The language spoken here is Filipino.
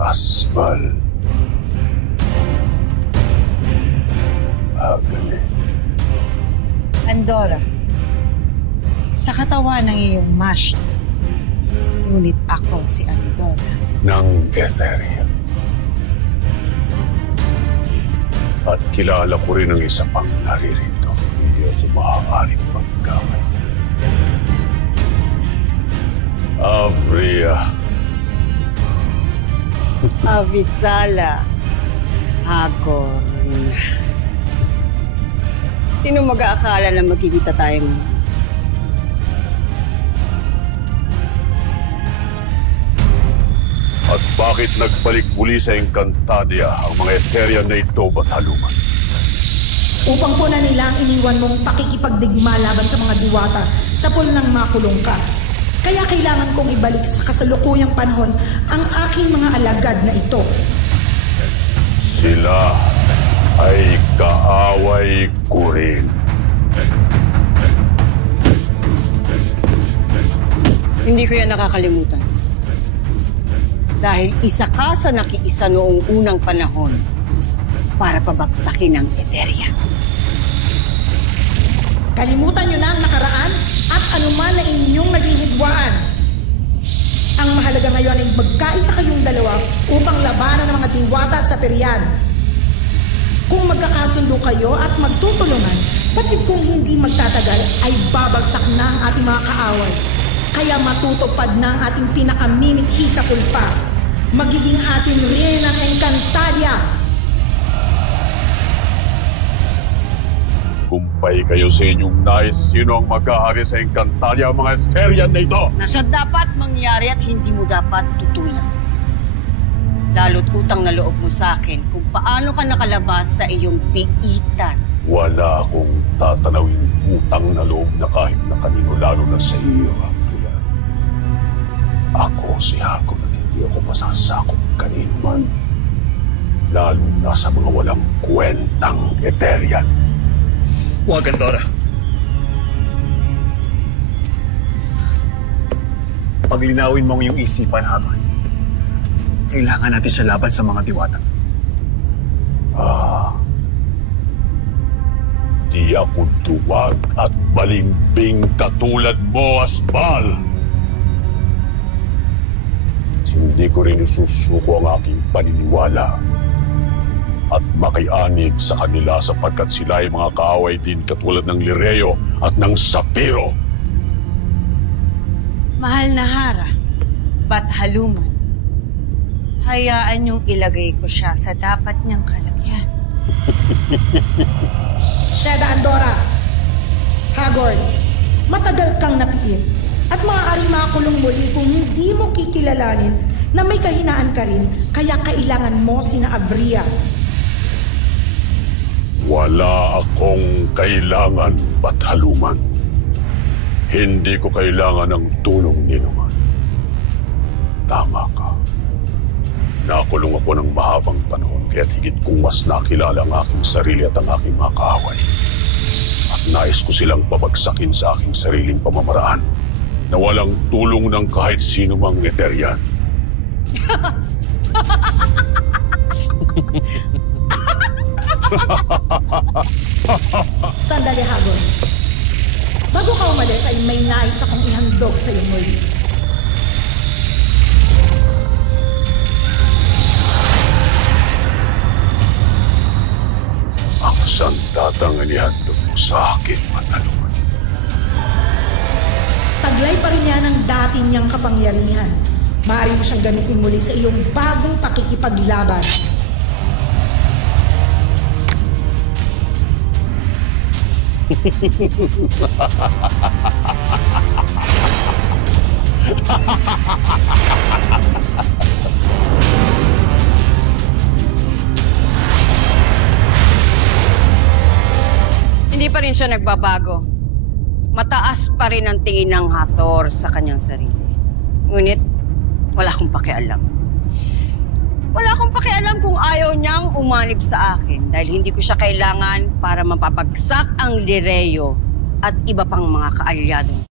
Asbal. Galing. Andorra, sa katawan ng iyong mashed, ngunit ako si Andorra. Ng Ethereal. At kilala ko rin ang isa pang naririto. Hindi ako maaaring magkamay. Abria. Avisala. Hagor. Sino mag-aakala na magkikita tayo mo? At bakit nagbalik muli sa Encantadia ang mga Ethereal na ito, Bataluman? Upang po na nila ang iniwan mong pakikipagdigma laban sa mga diwata sa pulnang makulong ka. Kaya kailangan kong ibalik sa kasalukuyang panahon ang aking mga alagad na ito. Sila ay kaaway ko rin. Hindi ko yan nakakalimutan. Dahil isa ka sa nakiisa noong unang panahon para pabagsakin ang Etheria. Kalimutan nyo na ang nakaraan at anuman na inyong naging hidwaan. Ang mahalaga ngayon ay magkaisa kayong dalawa upang labanan ang mga diwata at sapirian. Kung magkakasundo kayo at magtutulungan, batid kung hindi magtatagal ay babagsak na ang ating mga kaaway. Kaya matutupad na ang ating pinakamithi sa kulpa. Magiging atin rin ang Encantadia. Kumpay kayo sa inyong nais, sino ang maghahari sa Encantadia ang mga Asterian na ito? Na siya dapat mangyari at hindi mo dapat tutulan. Lalo't utang na loob mo sa akin kung paano ka nakalabas sa iyong piitan. Wala akong tatanawing utang na loob na kahit na kanino, lalo na sa iyo, Afria. Ako si Hagor at hindi ako masasakop kanino man. Lalo na sa mga walang kwentang Ethereal. Huwag, Andorra. Paglinawin mo ang iyong isipan, Hagor. Kailangan natin siya laban sa mga diwata. Di ako duwag at balimbing katulad mo, Asbal. Hindi ko rin isusuko ang aking paniniwala at makianig sa kanila sapagkat sila ay mga kaaway din katulad ng Lireo at ng Sapiro. Mahal na Hara, Bataluman, hayaan niyong ilagay ko siya sa dapat niyang kalagyan. Sheda Andorra, Hagor, matagal kang napiit at maaaring makulong muli kung hindi mo kikilalanin na may kahinaan ka rin, kaya kailangan mo sina Abria. Wala akong kailangan, Bataluman. Hindi ko kailangan ng tulong ni naman. Tama ka. Nakulong ako ng mahabang panahon, kaya't higit kong mas nakilala ang aking sarili at ang aking mga kaaway. At nais ko silang pabagsakin sa aking sariling pamamaraan na walang tulong ng kahit sino mang Eterian. Sandali, Hagor. Bago ka umalis ay may nais akong ihandog sa iyo muli. Ang sandatang inihandog mo sa akin, Bataluman. Taglay pa rin yan ang dati niyang kapangyarihan. Maaari mo siyang gamitin muli sa iyong bagong pakikipaglaban. Hindi pa rin siya nagbabago. Mataas pa rin ang tingin ng Hathor sa kanyang sarili. Ngunit, wala akong pakialam. Wala akong pakialam kung ayaw niyang umanib sa akin dahil hindi ko siya kailangan para mapapagsak ang Lireo at iba pang mga kaalyado.